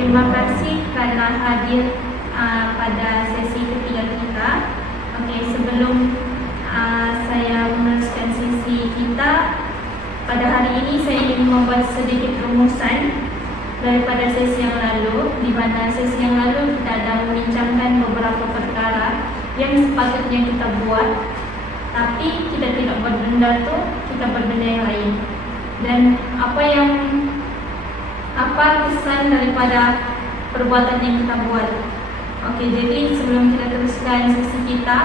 terima kasih kerana hadir pada sesi ketiga kita. Okey, sebelum saya meneruskan sesi kita, pada hari ini saya ingin membuat sedikit rumusan daripada sesi yang lalu, di mana sesi yang lalu kita ada membincangkan beberapa perkara yang sepatutnya kita buat, tapi kita tidak buat benda tu, kita buat benda yang lain. Dan apa kesan daripada perbuatan yang kita buat. Okey, jadi sebelum kita teruskan sesi kita,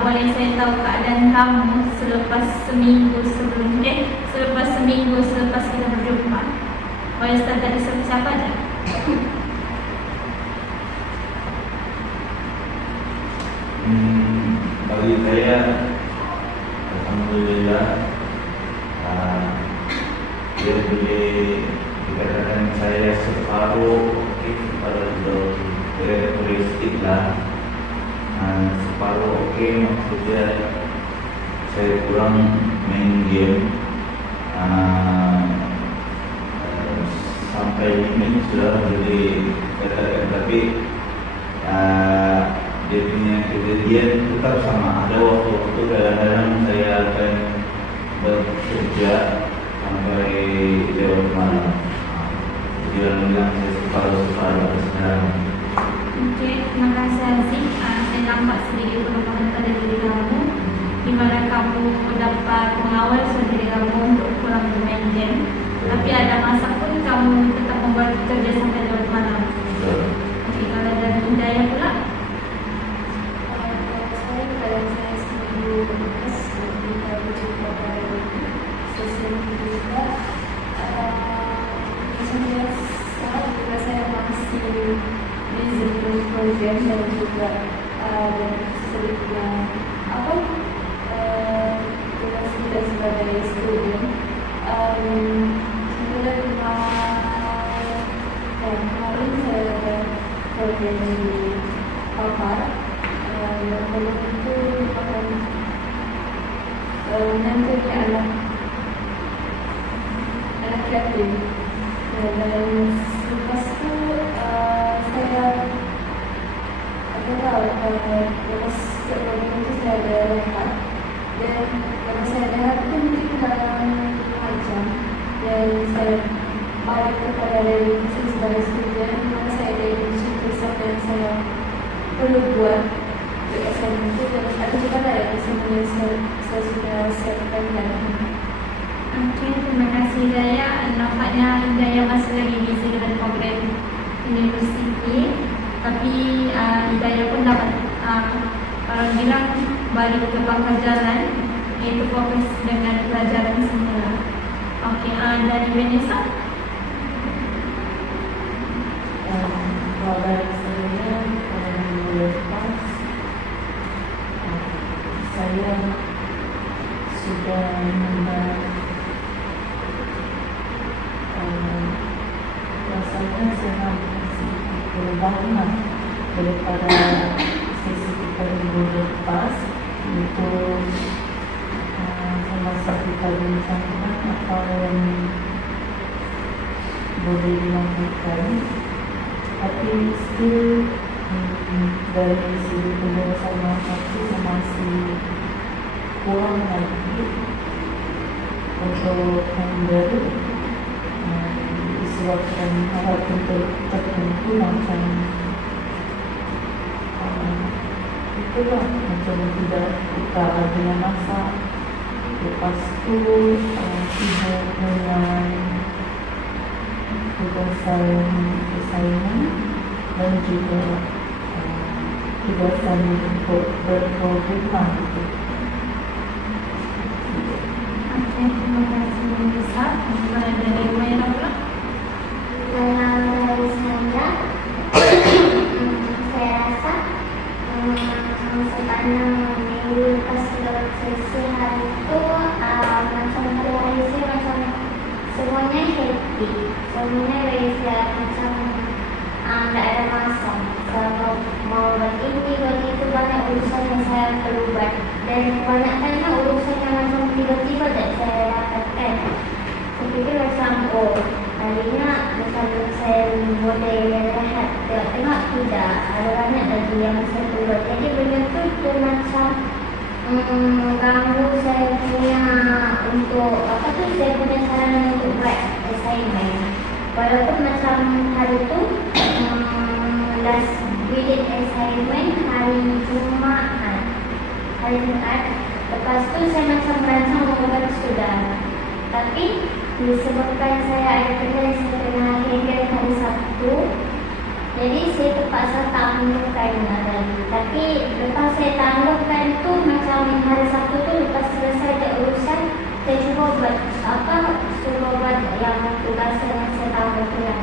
boleh saya tahu keadaan kamu selepas seminggu selepas kita berjumpa? Boleh start dari siapa aja? Bagi saya, alhamdulillah, dia boleh dikatakan saya separuh pada turistik lah, separuh maksudnya saya kurang main game, sampai ini sudah boleh katakan, tapi dia punya kejadian tetap sama. Ada waktu-waktu kadang-kadang saya akan bekerja sampai jauh malam. Dia bilang saya separuh sekarang. Okey, terima kasih Aziz. Saya nampak sedikit perubahan pada diri kamu, di mana kamu dapat mengawal diri kamu untuk kurang bermain game, tapi ada masa pun kamu tetap membuat kerja sampai jauh malam. Okey, kalau dari Hidayah pula? Saya seminggu lepas kita berjumpa pada sesi kedua. Sebenarnya saya masih busy dengan program dan juga sedikitnya tugas kita sebagai student. Sebenarnya kemarin saya ada program di Papar. Kalau itu akan nantinya anak kreatif, dan lepas itu saya lepas program itu saya ada rehat, dan kalau saya rehat itu mungkin dalam 5 jam, dan saya balik kepada revisi sebagai student, maka saya ada internship yang saya perlu buat untuk assignment itu, dan ada juga ada assignment yang saya sudah siapkan dalam ini. Okey, terima kasih Hidayah. Nampaknya Hidayah masih lagi busy dengan program universiti, tapi Hidayah pun dapat kalau bilang balik ke pangkal jalan, iaitu fokus dengan pelajaran semula. Okey, dari Vanessa? Kalau dari saya, minggu lepas saya sudah membuat rasanya saya sedikit perubahan daripada sesi kita minggu lepas, untuk semasa kita bincangkan apa yang boleh dilakukan, tapi still dari segi penjelasan saya masih kurang lagi untuk handle disebabkan hal tertentu macam itulah, macam tidak kita dengan masa, lepas tu sibuk dengan tugasan assignment dan juga tugasan untuk berprogram itu. Okey, terima kasih Vanessa. Kepada dari Umayyah pula? Dari saya rasa sepanjang minggu lepas sesi hari itu macam hari saya macam semuanya happy, semuanya bagi saya macam tak ada masa. Kalau mau buat ini, buat itu, banyak urusan yang saya perlu buat, dan kebanyakannya urusan yang macam tiba-tiba tak saya dapatkan. fikir macam oh tadinya macam saya boleh rehat, tengok tidak ada banyak lagi yang saya perlu. Jadi benda tu macam mengganggu saya punya untuk saya punya cara untuk buat assignment. Walaupun macam hari tu last graded assignment hari Jumaat, lepas tu saya macam merancang membuat sudah, tapi disebabkan saya ada kerja yang saya kena handle hari Sabtu, jadi saya terpaksa tangguhkan lagi. Tapi lepas saya tangguhkan tu macam hari Sabtu tu lepas selesai ada urusan, saya cuba buat suruh buat yang tugas yang saya tahu tu lah.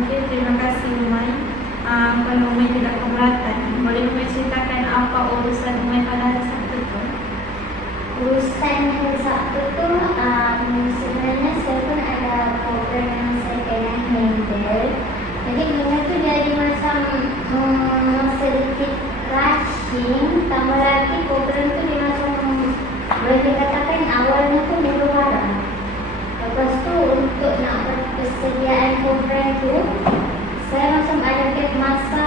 Okey, terima kasih Umay. Kalau Umay tidak keberatan, boleh Umay ceritakan apa urusan Umay pada hari Sabtu tu? Urusan hari Sabtu tu sebenarnya saya pun ada program yang saya kena handle. Jadi benda tu jadi macam sedikit rushing. Tambah lagi program tu dia macam boleh dikatakan awalnya tu minggu malam. Lepas tu untuk nak buat persediaan program tu, saya macam ada gap masa.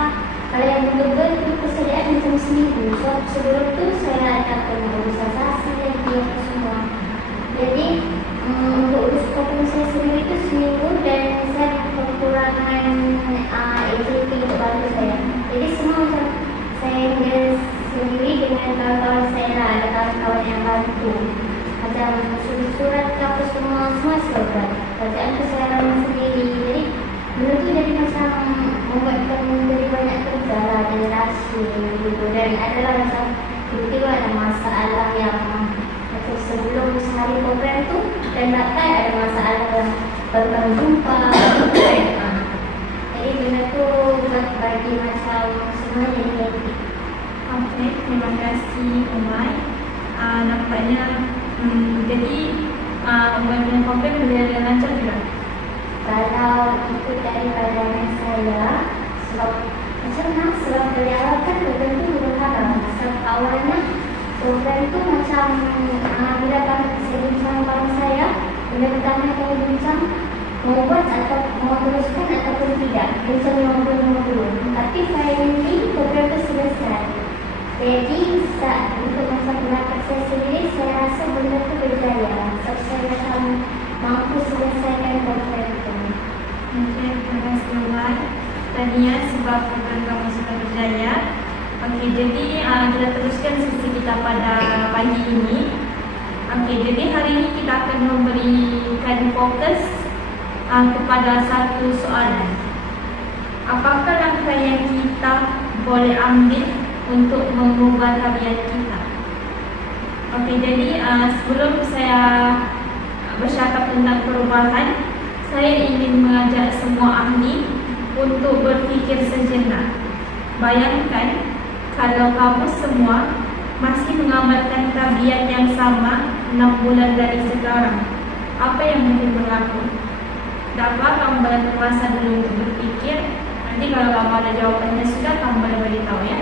Kalau yang betul-betul itu persediaan macam seminggu. So sebelum tu saya ada kena urus asasi lagi apa semua. Jadi untuk urus program saya sendiri itu seminggu dan saya kekurangan AJP untuk bantu saya. Jadi semua macam saya handle sendiri dengan kawan-kawan saya lah, ada kawan-kawan yang bantu. Macam surat ke apa semua selesai. Kerjaan tu saya lakukan sendiri. Jadi benda tu jadi macam membuatkan menjadi banyak kerja lah, jadi rushing gitu. Dan adalah macam tiba-tiba ada masalah yang macam sebelum sehari program tu dan datang ada masalah yang baru jumpa. Jadi benda tu bagi macam semua jadi hektik. Okey, terima kasih Umay. Nampaknya jadi Umay punya program berjalan lancar juga. Kalau ikut dari pandangan saya, sebab macam mana? Sebab dari awal kan program tu belum haram. Sebab awalnya program tu macam bila saya bincang kawan saya, benda pertama yang saya bincang mau buat atau mau teruskan ataupun tidak, bincang 50-50. Tapi finally program tu selesai. Jadi untuk masa pendapat saya sendiri, saya rasa benda tu berjaya. Sebab saya macam mampu selesaikan program itu. Okey, terima kasih Umay. Tadinya sebab program kamu sudah berjaya. Okey, jadi kita teruskan sesi kita pada pagi ini. Okey, jadi hari ini kita akan memberikan fokus kepada satu soalan. Apakah langkah yang kita boleh ambil untuk mengubah tabiat kita? Okey, jadi sebelum saya bercakap tentang perubahan, saya ingin mengajak semua ahli untuk berfikir sejenak. Bayangkan kalau kamu semua masih mengamalkan tabiat yang sama 6 bulan dari sekarang, apa yang mungkin berlaku? Tak apa, kamu boleh masa dulu untuk berfikir. Nanti kalau kamu ada jawapannya sudah, kamu boleh beritahu ya.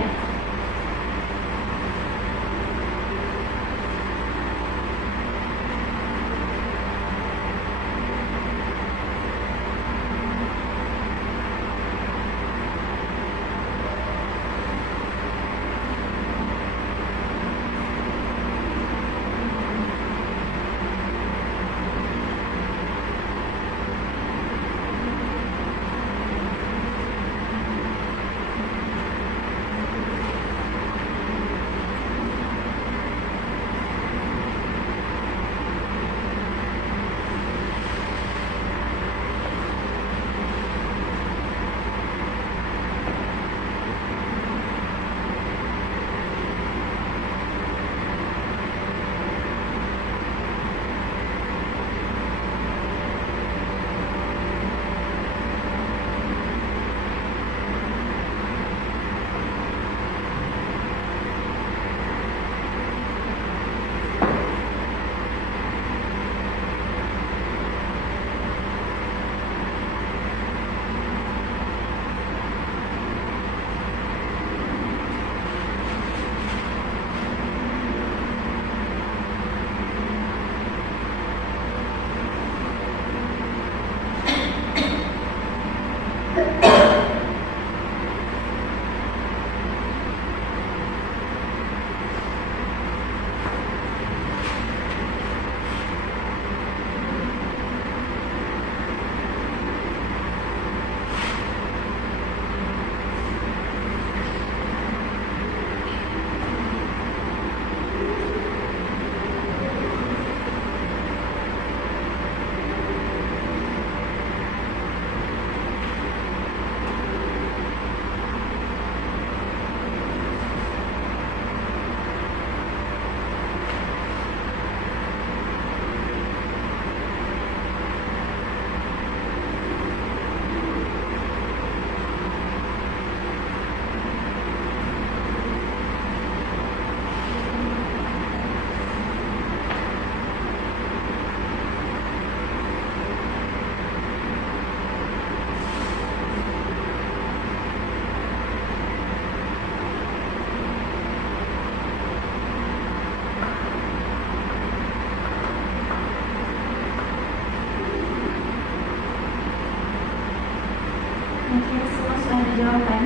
jawapan.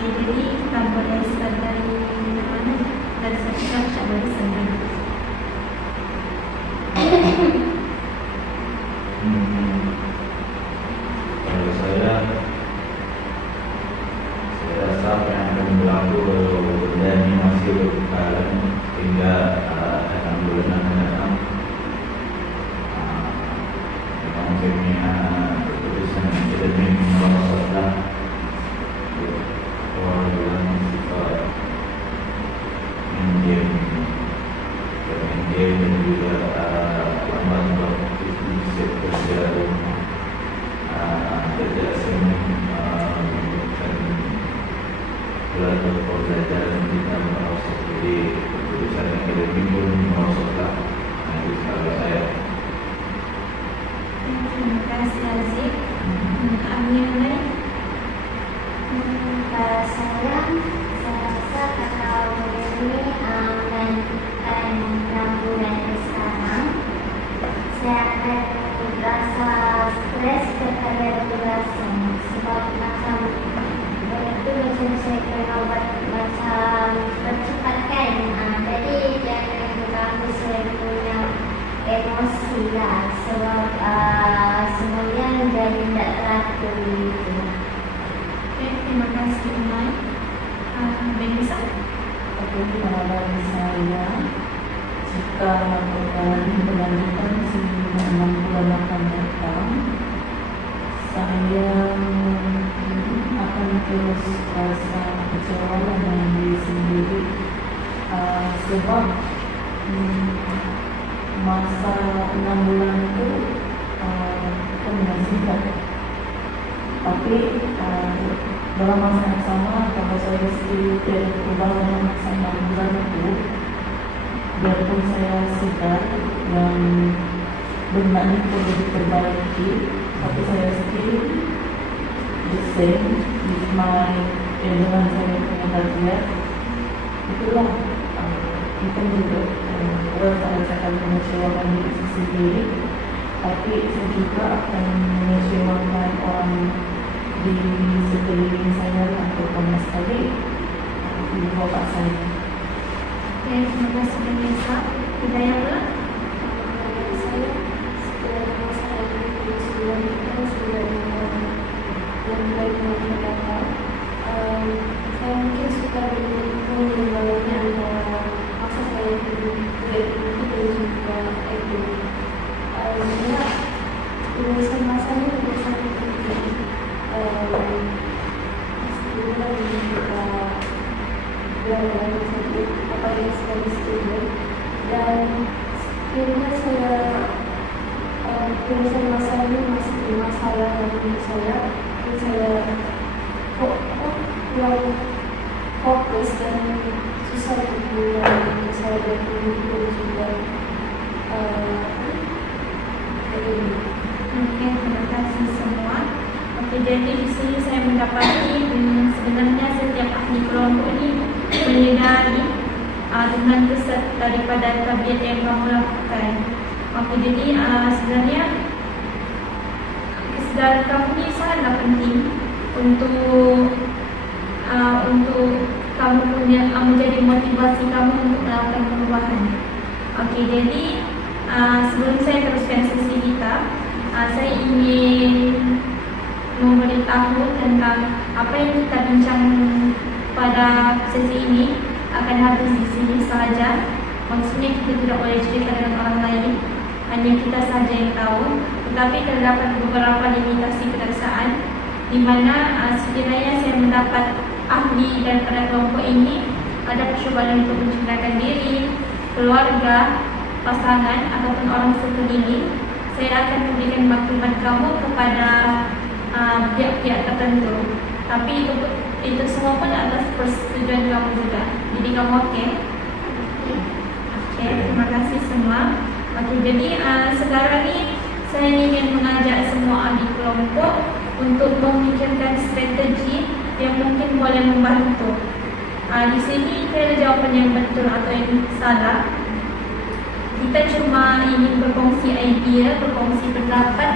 Okay, jadi kita boleh start dari mana? Dari saya boleh start. Kalau saya rasa apa yang akan berlaku dan ini masih berjalan hingga dalam bulan akan datang. Memang kami keputusan akademi menolak orang sifat mendiam dan juga lambat beraktivitas kerja rumah kerja seni dan belajar pembelajaran kita merosot. Jadi keputusan akademi pun merosotlah. Itu kalau saya. Terima kasih Aziz. Amir lain. Kalau saya rasa kalau ini melanjutkan 6 bulan ke sekarang, saya akan merasa stres kepada tugasnya sebab macam itu macam saya kena buat macam percepatkan. Jadi jangan mengganggu saya punya emosi lah sebab semuanya jadi tidak teratur gitu. Okay, terima kasih Umay. Bisa? Tapi kalau dari saya, jika melakukan berlanjutan selama 6 bulan akan datang, saya akan terus rasa kecewa dengan diri sendiri sebab masa 6 bulan itu kita menyaksikan. Tapi dalam masa yang sama, kalau saya sendiri tidak berubah dalam masa 6 bulan itu, biarpun saya sadar yang benda ini perlu diperbaiki, tapi saya sendiri the same with my dengan saya punya target. Itulah kita juga saya akan mengecewakan diri sendiri, tapi saya juga akan mengecewakan orang di sekeliling saya terutama sekali di bapak saya. Okay, terima kasih Vanessa. Hidayah pula. Saya setelah masa ini sebelum kita sudah yang baik mendatang, saya mungkin suka menimbangannya antara masa saya tidak dan juga itu. Sebenarnya urusan masanya urusan penting. Sebenarnya juga belajar satu apalagi sebagai student dan sebenarnya saya urusan masa ini masih bermasalah bagi saya. Saya kurang fokus dan susah untuk saya berpikir juga Oke, terima kasih semua. Oke, jadi di sini saya mendapati sebenarnya setiap ahli kelompok ini menyadari dengan keset daripada tabiat yang kamu lakukan. Oke, jadi sebenarnya kesedaran kamu ini sangatlah penting untuk kamu punya menjadi motivasi kamu untuk melakukan perubahan. Oke, jadi sebelum saya teruskan sesi kita, saya ingin memberitahu tentang apa yang kita bincang pada sesi ini akan habis di sini sahaja. Maksudnya kita tidak boleh cerita dengan orang lain, hanya kita sahaja yang tahu. Tetapi terdapat beberapa limitasi kedaksaan di mana sekiranya saya mendapat ahli dan pada kelompok ini ada percobaan untuk menceritakan diri, keluarga, pasangan ataupun orang sekeliling, saya akan memberikan maklumat kamu kepada pihak-pihak tertentu. Tapi itu semua pun atas persetujuan kamu juga. Jadi kamu okey? Okey, terima kasih semua. Okey, jadi sekarang ni saya ingin mengajak semua ahli kelompok untuk memikirkan strategi yang mungkin boleh membantu. Di sini tidak ada jawapan yang betul atau yang salah. Kita cuma ingin berkongsi idea, berkongsi pendapat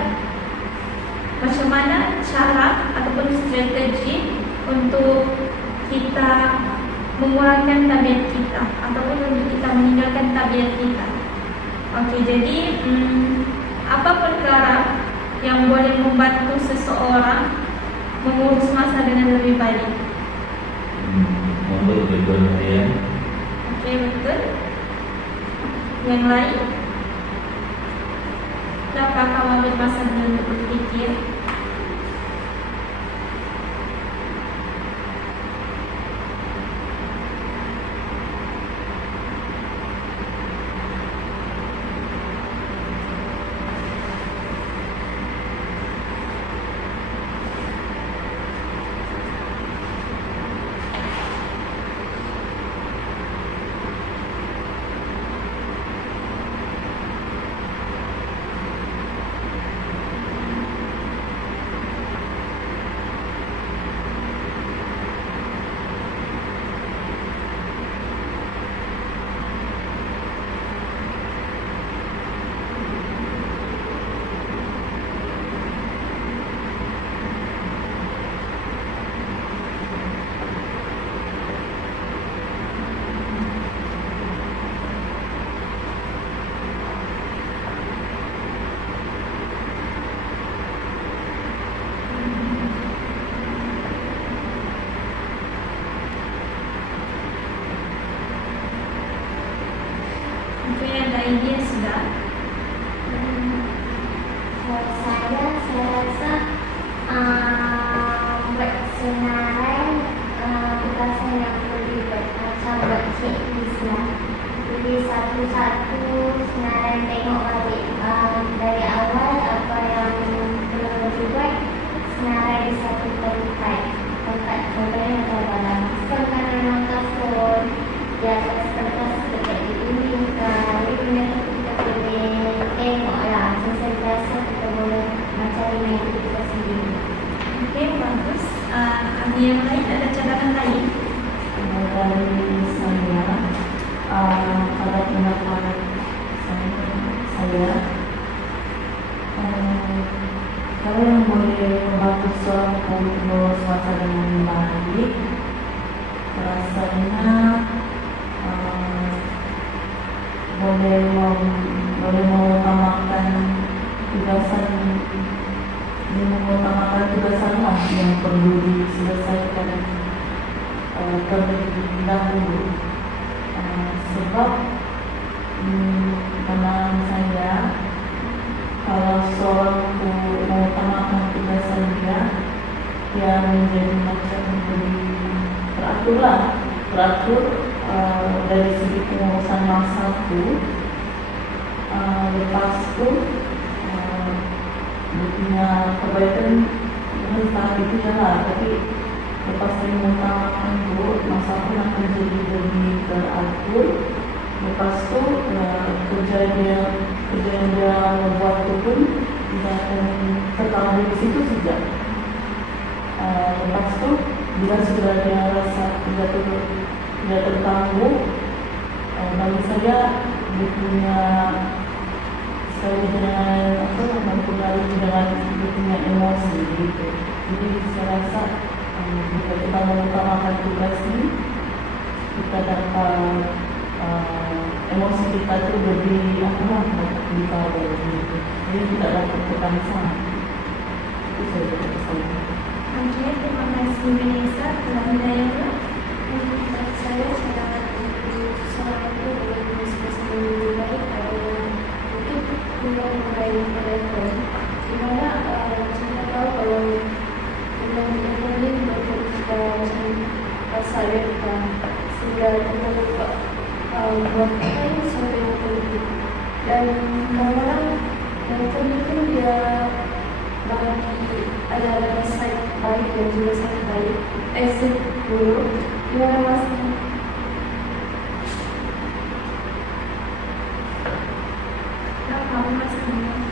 macam mana cara ataupun strategi untuk kita mengurangkan tabiat kita ataupun untuk kita meninggalkan tabiat kita. Okey, jadi apa perkara yang boleh membantu seseorang mengurus masa dengan lebih baik? Untuk tujuan harian. Okey, betul. Yang lain? Dapat kamu ambil masa dulu untuk berfikir? Mungkin ada idea sudah? Saya rasa buat senarai tugasan yang boleh buat macam buat checklist lah. Jadi satu-satu senarai tengok balik dari awal apa yang perlu dibuat, senarai di satu tempat contohnya macam dalam sistem dalam telefon, di atas kertas dekat di dinding jadi benda tu kita boleh tengok lah macam biasa kita boleh macam main kita sendiri. Okey, bagus. Ada yang lain, ada cadangan lain? Dari saya, pada pendapat saya, kalau yang boleh membantu seorang mengurus masa dengan baik, rasanya boleh mengutamakan tugasan lah yang perlu diselesaikan terlebih dahulu. Sebab pandangan saya, kalau seorang itu mengutamakan tugasan dia menjadi macam lebih teratur dari segi pengurusan masa tu. Lepas tu dia punya kebaikan bukan tahap itu je lah, tapi lepas saya mengutamakan tu, masa pun akan jadi lebih teratur. Lepas tu kerja yang dia buat tu pun dia akan tetap di situ saja. Lepas tu bila sudah dia rasa dia tertangguh, bagi saya dia punya mempengaruhi dengan dia punya emosi gitu. Jadi saya rasa jika kita mengutamakan tugas ini, kita dapat emosi kita tu lebih dikawal gitu. Jadi tidak dapat tekan sangat. Itu saya dapat saya. Okey, terima kasih Vanessa. Ada yang lain? Saya seorang itu boleh mengurus lebih baik mungkin punya mobile telefon di mana kita tahu kalau dengan telefon ini betul kita macam silent sehingga kita lupa buat apa yang sampai terjadi. Dan kadang-kadang telefon itu dia bagi ada side baik dan juga side baik, side buruk. Gimana Mas? Kamu masih bingung?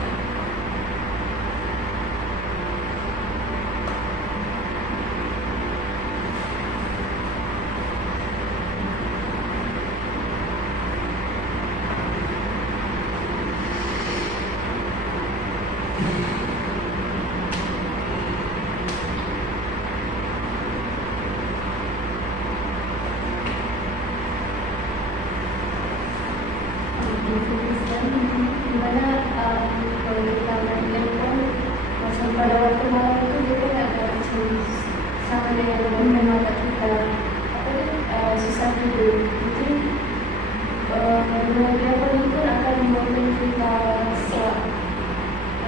pada waktu malam itu kita nggak ada macam sama dengan memandang mata kita susah tidur. Jadi dia pun itu akan membuat kita rasa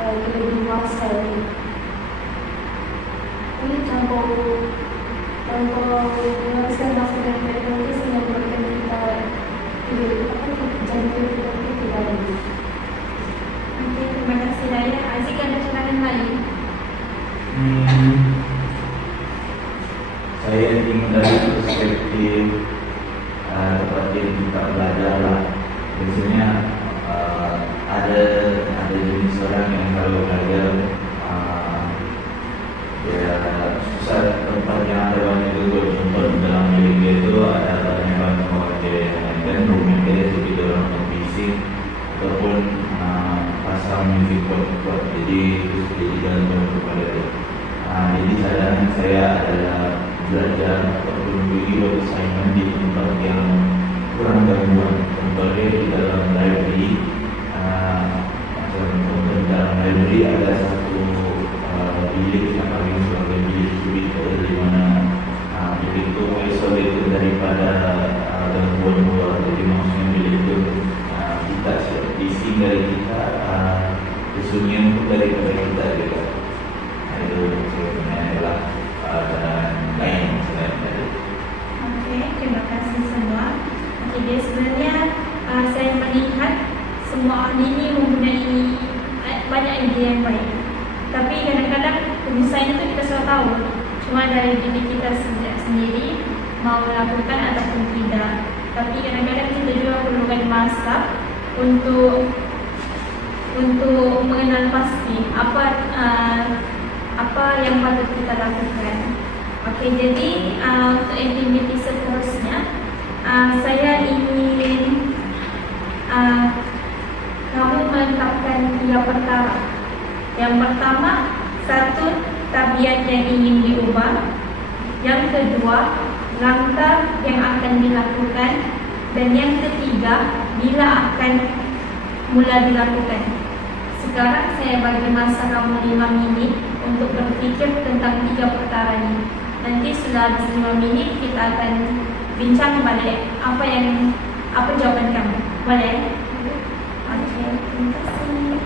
lebih dewasa. Ini campur menghabiskan masa dengan teknologi sehingga membuatkan kita tidur jam tidur itu baru. Okey, terima kasih Daya. Aziz ada cadangan lain? Saya ingin dari perspektif seperti kita belajar lah. Biasanya ada jenis orang yang kalau belajar ya susah, tempat yang ada banyak itu. Contoh dalam milik dia itu ada banyak orang dia yang lain, dan rumah dia seperti orang yang bising ataupun pasang musik kuat-kuat, jadi itu jadi jalan kepada dia. Jadi cadangan saya adalah belajar ataupun buat assignment di tempat yang kurang gangguan. Contohnya di dalam library, macam dalam library ada satu bilik yang paling sebagai bilik cubicle, di mana bilik itu isolated daripada gangguan luar. Jadi maksudnya bilik itu kita isi dari kita, kesunyian itu daripada kita juga. Itu sebenarnya adalah lain selain dari. Okey, terima kasih semua. Okey, dia sebenarnya saya melihat semua ahli ini mempunyai banyak ide yang baik. Tapi kadang-kadang penyelesaian itu kita selalu tahu, cuma dari diri kita sendiri mau melakukan ataupun tidak. Tapi kadang-kadang kita juga perlukan masa untuk mengenal pasti apa yang patut kita lakukan. Okey, jadi untuk aktiviti seterusnya saya ingin kamu menetapkan 3 perkara. Yang pertama, 1 tabiat yang ingin diubah. Yang kedua, langkah yang akan dilakukan. Dan yang ketiga, bila akan mula dilakukan. Sekarang saya bagi masa kamu 5 minit untuk berfikir tentang 3 perkara ini. Nanti setelah 5 minit kita akan bincang balik apa jawapan kamu. Boleh? Okey, terima kasih.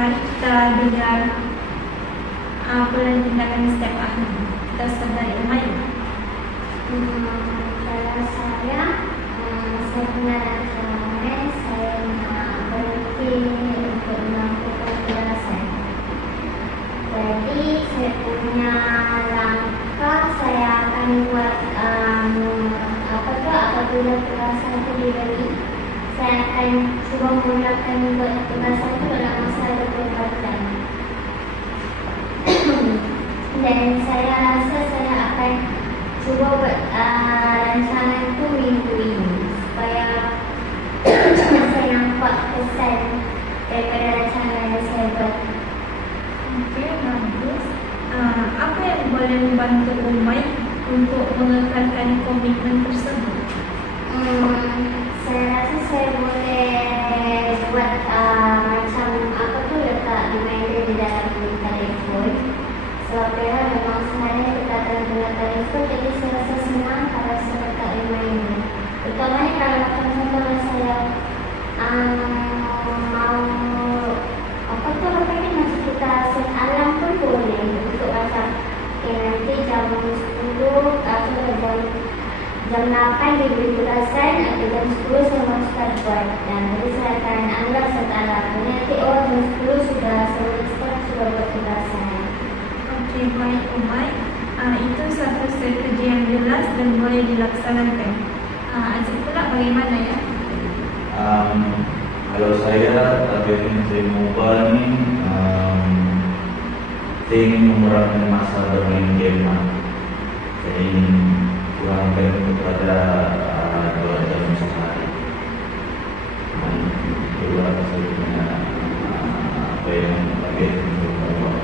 mari kita dengar pelantikan step akhir. Kita sedari Umay. Kalau saya punya rencana saya nak berhenti untuk melakukan kekerasan. Jadi saya punya langkah saya akan buat apabila kekerasan itu diberi, saya akan cuba menggunakan buat kekerasan itu dalam masa 24 jam. Dan saya rasa saya akan cuba buat rancangan itu minggu ini supaya saya nampak kesan daripada rancangan yang saya buat. Okey, bagus. Apa yang boleh membantu Umay untuk mengekalkan komitmen tersebut? Saya rasa saya boleh buat macam apa tu letak reminder di dalam telefon. Sebab memang sebenarnya kita akan guna telefon, jadi saya rasa senang kalau saya letak reminder. Terutamanya kalau macam contohnya saya mau apa tu ini macam kita set alarm pun boleh untuk macam nanti jam 10 atau jam 8 diberi tugasan atau jam 10 saya mau start buat. Dan jadi saya akan anggap set alarm. Nanti jam 10 sudah saya start sudah buat tugasan. Okey, baik Umay. Itu satu strategi yang jelas dan boleh dilaksanakan. Aziz pula bagaimana ya? Kalau saya target yang saya mau ubah ni, saya ingin mengurangi masa bermain game. Saya ingin kurangkan kepada 2 jam sehari. Itulah saya punya apa yang target yang saya mau ubah.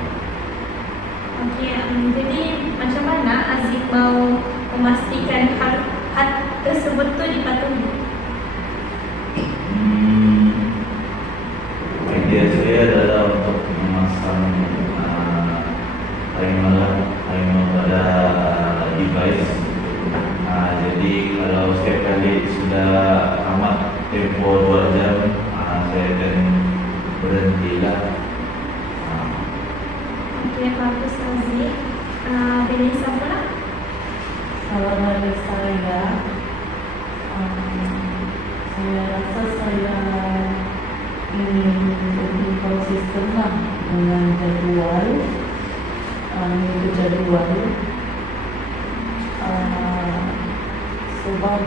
Okey, jadi macam mana Aziz mau memastikan hal tersebut tu dipatuhi? Idea saya adalah untuk memasang timer pada device. Jadi kalau setiap kali sudah tamat tempoh 2 jam, saya akan berhentilah. Okey, bagus Aziz. Benisa pula? Kalau dari saya rasa saya ingin lebih konsisten lah dengan jadual, mengikut jadual. Sebab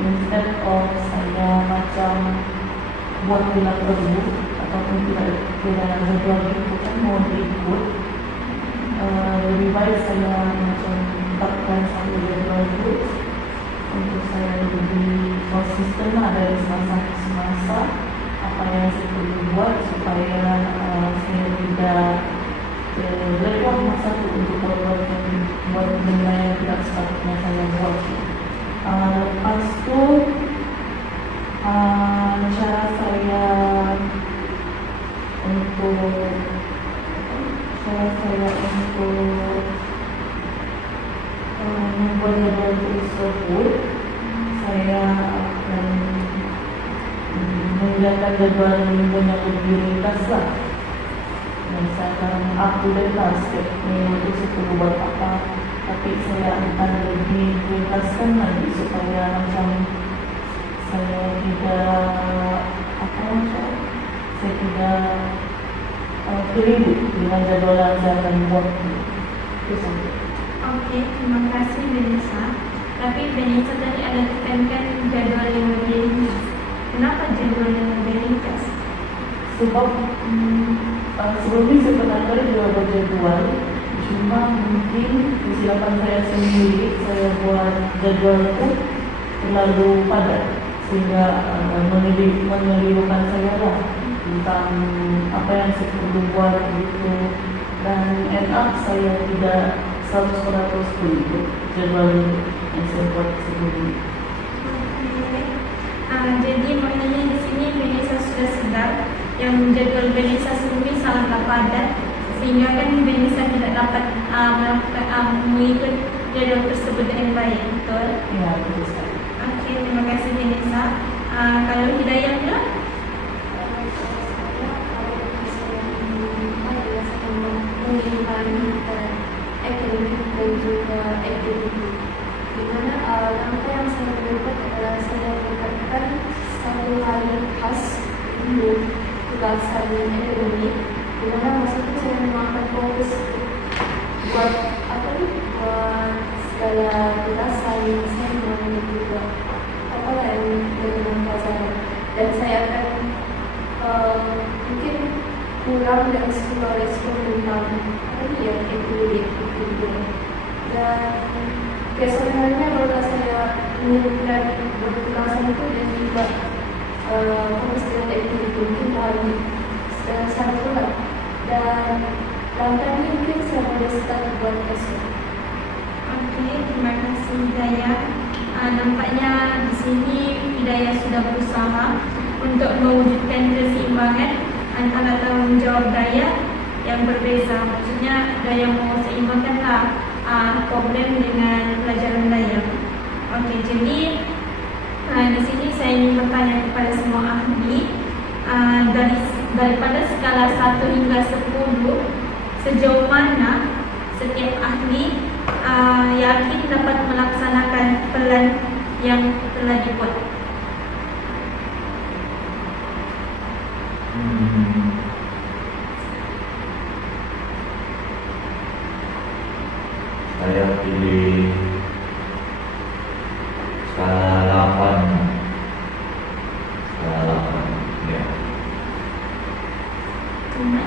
instead of saya macam buat bila perlu ataupun tidak jadual itu kan mau diikut, lebih baik saya macam tetapkan satu jadual itu untuk saya lebih konsisten lah dari semasa ke semasa apa yang saya perlu buat supaya saya tidak lewat masa itu untuk buat benda yang tidak sepatutnya saya buat. Lepas tu cara saya untuk membuat jadual tersebut, saya akan menjalankan jadual minggu yang lebih ringkas lah. Dan saya akan up-to-date lah setiap minggu itu saya perlu buat apa. Tapi saya akan lebih ringkaskan lagi supaya macam saya tidak saya tidak keliru dengan jadual yang saya akan buat. Itu saja. Okey, terima kasih Benisa. Tapi Benisa tadi ada tekankan jadual yang lebih ringkas. Kenapa jadual yang lebih ringkas? Sebab sebelum ini saya pernah kali juga buat jadual. Cuma mungkin kesilapan saya sendiri, saya buat jadual itu terlalu padat sehingga mengelirukan saya lah tentang apa yang saya perlu buat gitu. Dan end up saya tidak 100% ikut jadual yang saya buat sebelum ini. Jadi maknanya di sini Benisa sudah sedar yang jadual Benisa sebelum ini sangatlah padat sehingga kan Benisa tidak dapat mengikut jadual tersebut dengan baik, betul? Ya, betul sekali. Okey, terima kasih Benisa. Kalau Hidayah pula? Kalau pembahasan ekonomi, di mana masa itu saya memang akan fokus buat apa nih, buat segala kelas sains, dan juga apa lah yang dengan pelajaran. Dan saya akan mungkin pulang dan explore tentang apa nih ya, ekonomi. Dan keesokan harinya barulah saya menginginkan berkelasan itu dan juga fokus dengan aktiviti mungkin hari secara pulang. Dan langkah ini mungkin saya boleh start buat esok. Oke, terima kasih Hidayah. Nampaknya di sini Hidayah sudah berusaha untuk mewujudkan keseimbangan antara tanggung jawab Dayah yang berbeza. Maksudnya Dayah mau seimbangkanlah problem dengan pelajaran Dayah. Oke, jadi di sini saya ingin bertanya kepada semua ahli, daripada skala 1 hingga 10, sejauh mana setiap ahli yakin dapat melaksanakan plan yang telah dibuat? Saya pilih skala 8. Skala 8, ya. Cuma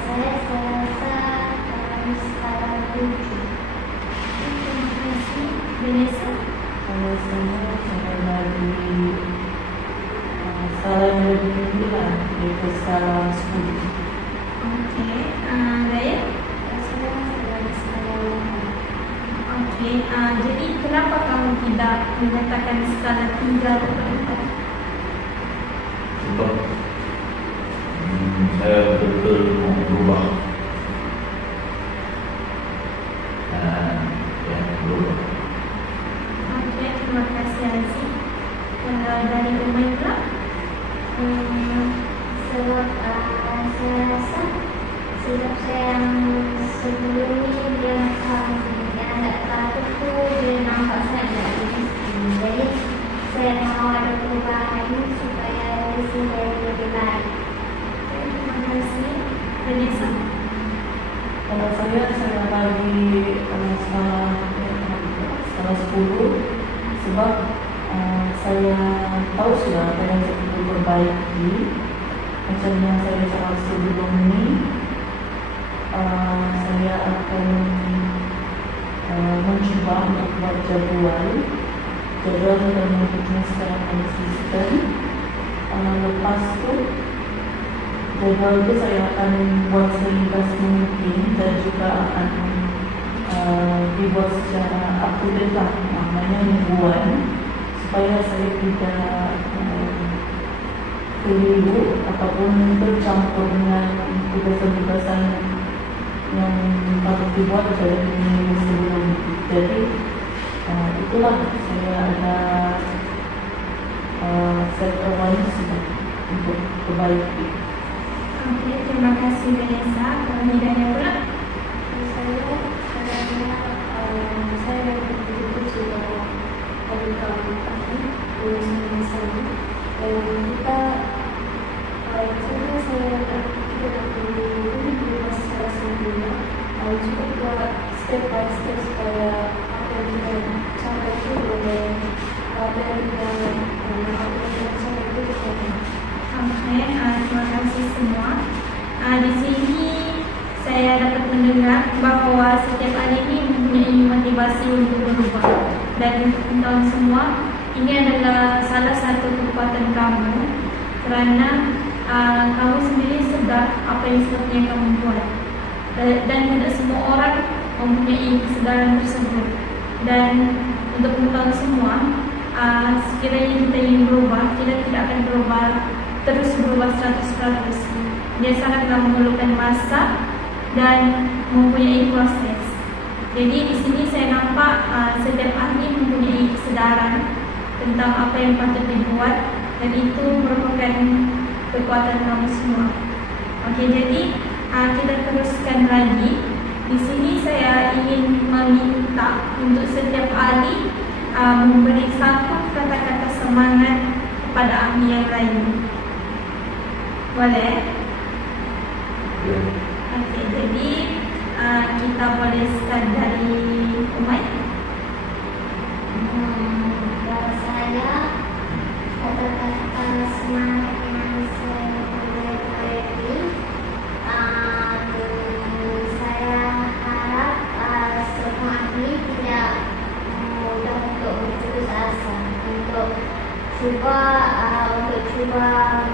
Saya rasa dalam skala 7. terima kasih Vanessa. Kalau saya bagi skala yang lebih tinggi lah, yaitu skala 10. Oke, Dayah. Saya dalam skala 8. Oke, jadi kenapa kamu tidak menyatakan skala 3 atau 4? Sebab saya betul-betul mau berubah. Ya, berubah. Oke, terima kasih Aziz. Dari Umay pula? Sebab saya rasa sikap saya yang sebelum ini dia macam yang agak takut tu dia nampak sangat miskin. Jadi saya mahu ada perubahan supaya diri saya lebih baik. Oke, terima kasih Vanessa. Kalau saya bagi skala 10 sebab saya tahu sudah apa yang saya perlu perbaiki. Macam yang saya cakap sebelum ini, saya akan mencuba untuk buat jadual dan membuatnya secara konsisten. Lepas tu jadual itu saya akan buat seringkas mungkin dan juga akan dibuat secara up to date lah, namanya mingguan, supaya saya tidak keliru ataupun tercampur dengan tugasan-tugasan yang patut dibuat dari minggu sebelum. Jadi itulah saya ada set awareness untuk perbaiki. Oke, terima kasih Vanessa. Kalau Hidayah pula? Saya betul-betul sudah kawan-kawan bersama-sama dan kita sebenarnya saya tidak perlu berubah secara sempurna, juga buat step by step supaya apa yang kita capai itu boleh apa yang kita capai itu tercapai. Oke, terima kasih semua. Di sini saya dapat mendengar bahwa setiap ahli ini mempunyai motivasi untuk berubah. Dan untuk semua, ini adalah salah satu kekuatan kamu kerana kamu sendiri sedar apa yang sepatutnya kamu buat. Dan tidak semua orang mempunyai kesedaran tersebut. Dan untuk mengetahui semua, sekiranya kita ingin berubah, kita tidak akan terus berubah 100%. Dia sangatlah memerlukan masa dan mempunyai proses. Jadi di sini saya nampak setiap ahli mempunyai kesedaran tentang apa yang patut dibuat dan itu merupakan kekuatan kamu semua. Oke, jadi kita teruskan lagi. Di sini saya ingin meminta untuk setiap ahli memberi satu kata-kata semangat kepada ahli yang lain. Boleh? Ya. Okey, jadi kita boleh start dari Umay. Kalau saya kata-kata semangat yang saya perbaiki, saya harap semua ahli tidak mudah untuk berputus asa untuk cuba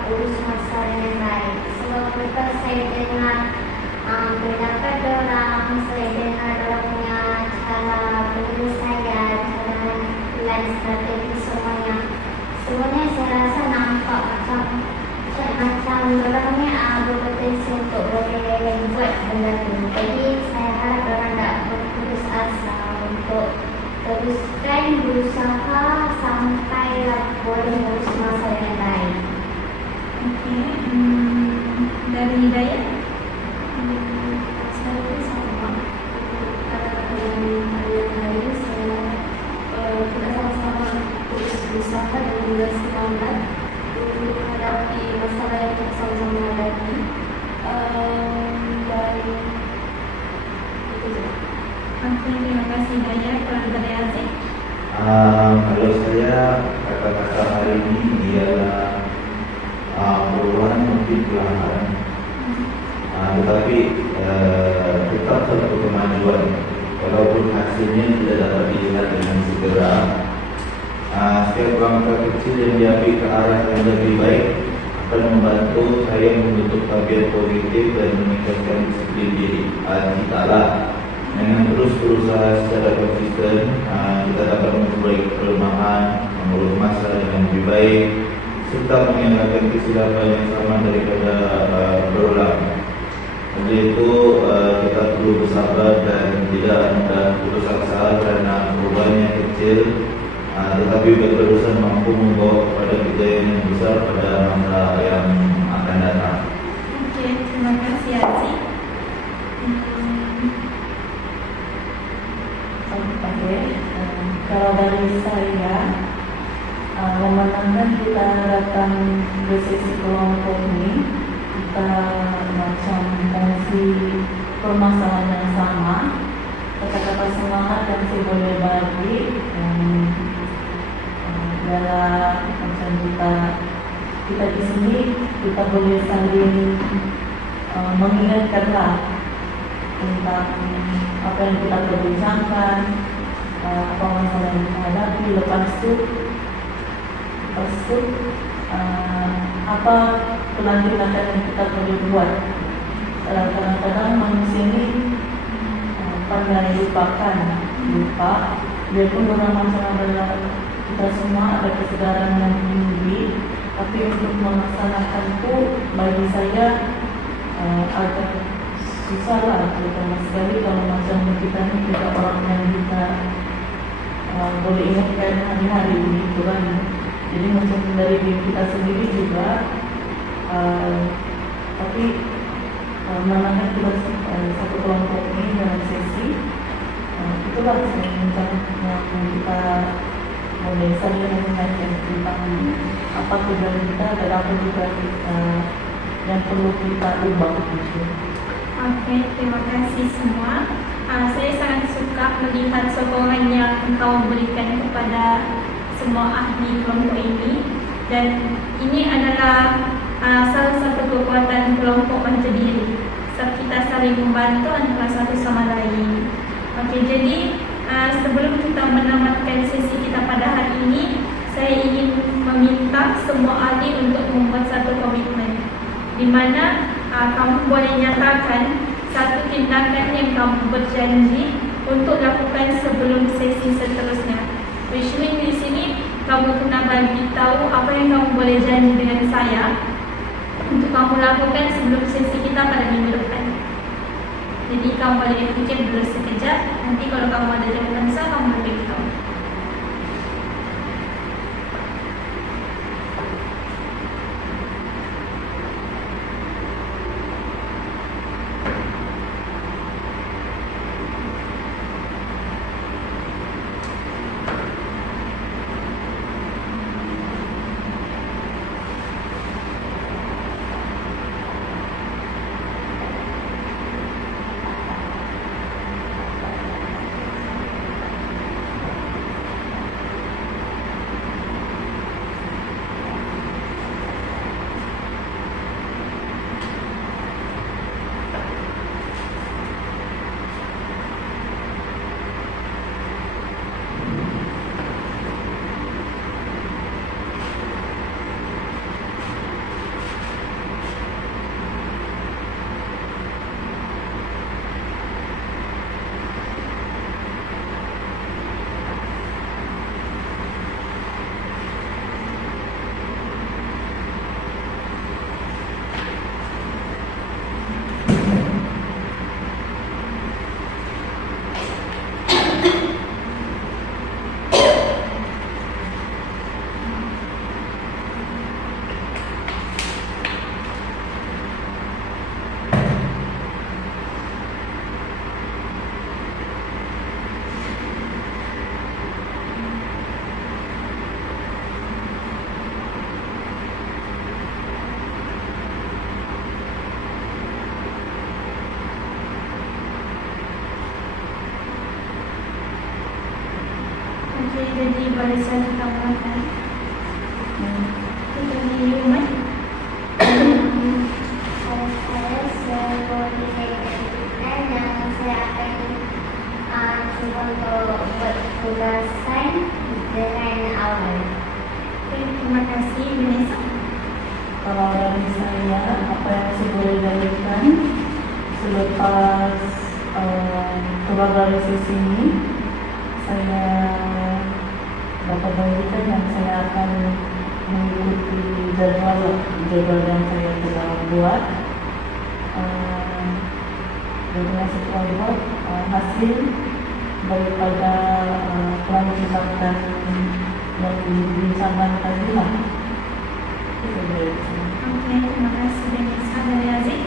urus masalah yang baik. Sebab mereka saya dengar pendapat orang, saya dengar orang punya cara penyelesaian, cara plan strategi semuanya saya rasa nampak macam orangnya berpotensi untuk boleh buat benda tu. Jadi saya harap orang tak berputus asa untuk teruskan berusaha sampai boleh urus masalah yang baik. Okey, dari Hidayah. Saya sama hari saya kita sama-sama terus berusaha dan juga semangat untuk menghadapi masalah yang kita sama-sama hadapi. Dan itu je. Okey, terima kasih Hidayah. Kalau dari Aziz. Kalau saya kata-kata hari ini ialah perubahan mungkin perlahan, tetapi tetap satu kemajuan. Walaupun hasilnya tidak dapat dilihat dengan segera, setiap langkah kecil yang diambil ke arah yang lebih baik akan membantu saya membentuk tabiat positif dan meningkatkan disiplin diri kita lah. Dengan terus berusaha secara konsisten, kita dapat memperbaiki kelemahan, mengurus masa dengan lebih baik, serta mengelakkan kesilapan yang sama daripada berulang. Oleh itu, kita perlu bersabar dan tidak mudah putus asa kerana perubahan yang kecil, tetapi berterusan mampu membawa kepada kejayaan yang besar pada masa yang akan datang. Okey, terima kasih Aziz. Okey, kalau dari saya, memandangkan kita datang ke sesi kelompok ini, kita macam kongsi permasalahan yang sama, kata-kata semangat yang saya boleh bagi, adalah macam kita di sini kita boleh saling mengingatkanlah tentang apa yang kita perbincangkan, apa masalah yang kita hadapi. Lepas itu apa kelanjutan yang kita boleh buat. Kadang-kadang manusia ini pandai lupa. Biarpun orang macam adalah kita semua ada kesedaran yang tinggi, tapi untuk melaksanakan itu bagi saya agak susah lah, terutama sekali kalau macam kita ni tidak orang yang kita boleh ingatkan hari-hari begitu kan. Jadi macam dari diri kita sendiri juga, tapi mana kita satu kelompok ini dalam sesi, itulah macam yang kita boleh saling mengingatkan tentang apa tujuan kita dan apa juga yang perlu kita ubah gitu. Okey, terima kasih semua. Saya sangat suka melihat sokongan yang engkau berikan kepada semua ahli kelompok ini, dan ini adalah salah satu kekuatan kelompok Baca Diri. Sebab kita saling membantu antara satu sama lain. Okey, jadi sebelum kita menamatkan sesi kita pada hari ini, saya ingin meminta semua ahli untuk membuat satu komitmen, di mana kamu boleh nyatakan satu tindakan yang kamu berjanji untuk lakukan sebelum sesi seterusnya. Which means di sini kamu kena bagi tahu apa yang kamu boleh janji dengan saya untuk kamu lakukan sebelum sesi kita pada minggu depan. Jadi kamu boleh fikir dulu sekejap. Nanti kalau kamu ada jawapan sah, kamu boleh beritahu. Oke, jadi barisan kita mulakan. Kita di rumah. Saya mau disajikan yang saya akan coba untuk buat tugasan dengan awal. Oke, terima kasih Vanessa. Kalau dari saya, apa yang saya boleh lakukan selepas keluar sesi ini, saya dapat bagikan dan saya akan mengikuti jadwal yang saya telah buat. Dengan setelah buat hasil daripada pelantikan yang dibincangkan tadi lah. Oke, terima kasih Vanessa. Dari Aziz.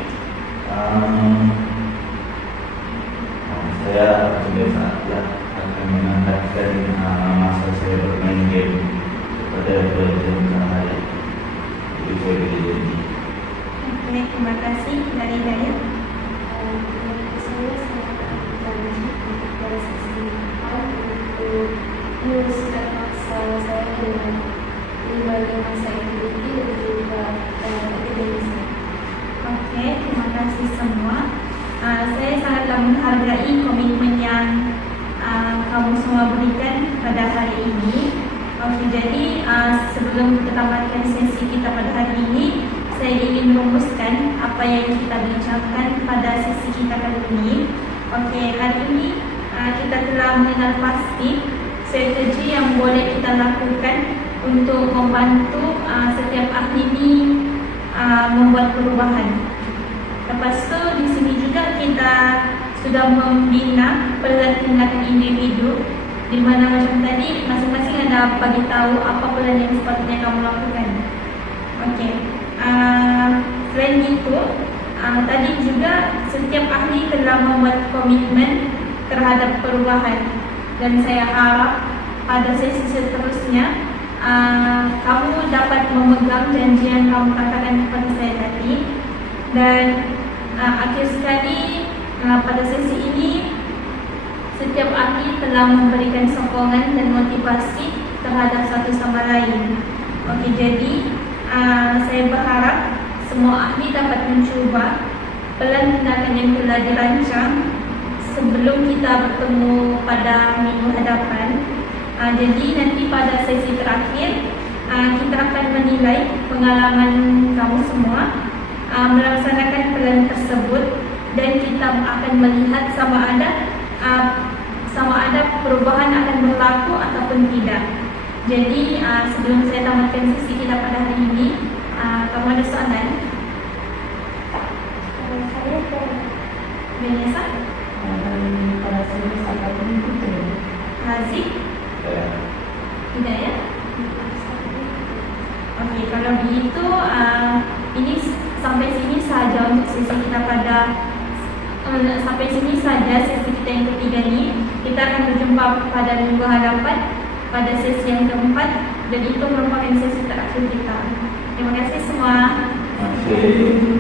Saya sudah saatnya akan mengangkatkan masa saya bermain game pada pelajaran sehari. Jadi saya berjanji. Oke, terima kasih. Dari Daya. Saya sangat berjanji untuk pada sesi depan untuk meneruskan masa saya dengan berbagai masa aktiviti dan juga akademis. Oke, terima kasih semua. Saya sangatlah menghargai komitmen yang kamu semua berikan pada hari ini. Oke, jadi sebelum kita tamatkan sesi kita pada hari ini, saya ingin merumuskan apa yang kita bincangkan pada sesi kita kali ini. Oke, hari ini kita telah mengenal pasti strategi yang boleh kita lakukan untuk membantu setiap ahli ini membuat perubahan. Lepas tu di sini juga kita sudah membina pelan tindakan individu, di mana macam tadi masing-masing ada bagi tahu apa pelan yang sepatutnya kamu lakukan. Okey. Selain itu, tadi juga setiap ahli telah membuat komitmen terhadap perubahan, dan saya harap pada sesi seterusnya kamu dapat memegang janji yang kamu katakan kepada saya tadi. Dan akhir sekali pada sesi ini setiap ahli telah memberikan sokongan dan motivasi terhadap satu sama lain. Okey, jadi saya berharap semua ahli dapat mencuba pelan tindakan yang telah dirancang sebelum kita bertemu pada minggu hadapan. Jadi nanti pada sesi terakhir kita akan menilai pengalaman kamu semua melaksanakan pelan tersebut, dan kita akan melihat sama ada perubahan akan berlaku ataupun tidak. Jadi sebelum saya tamatkan sesi kita pada hari ini, kamu ada soalan? Saya Vanessa? Dan pada sesi saat ini itu Haziq? Tidak ya? Okey, kalau begitu ini sampai sini saja untuk sesi kita sampai sini saja sesi kita yang ketiga ni. Kita akan berjumpa pada minggu hadapan pada sesi yang keempat, dan itu merupakan sesi terakhir kita. Terima kasih semua. Terima kasih.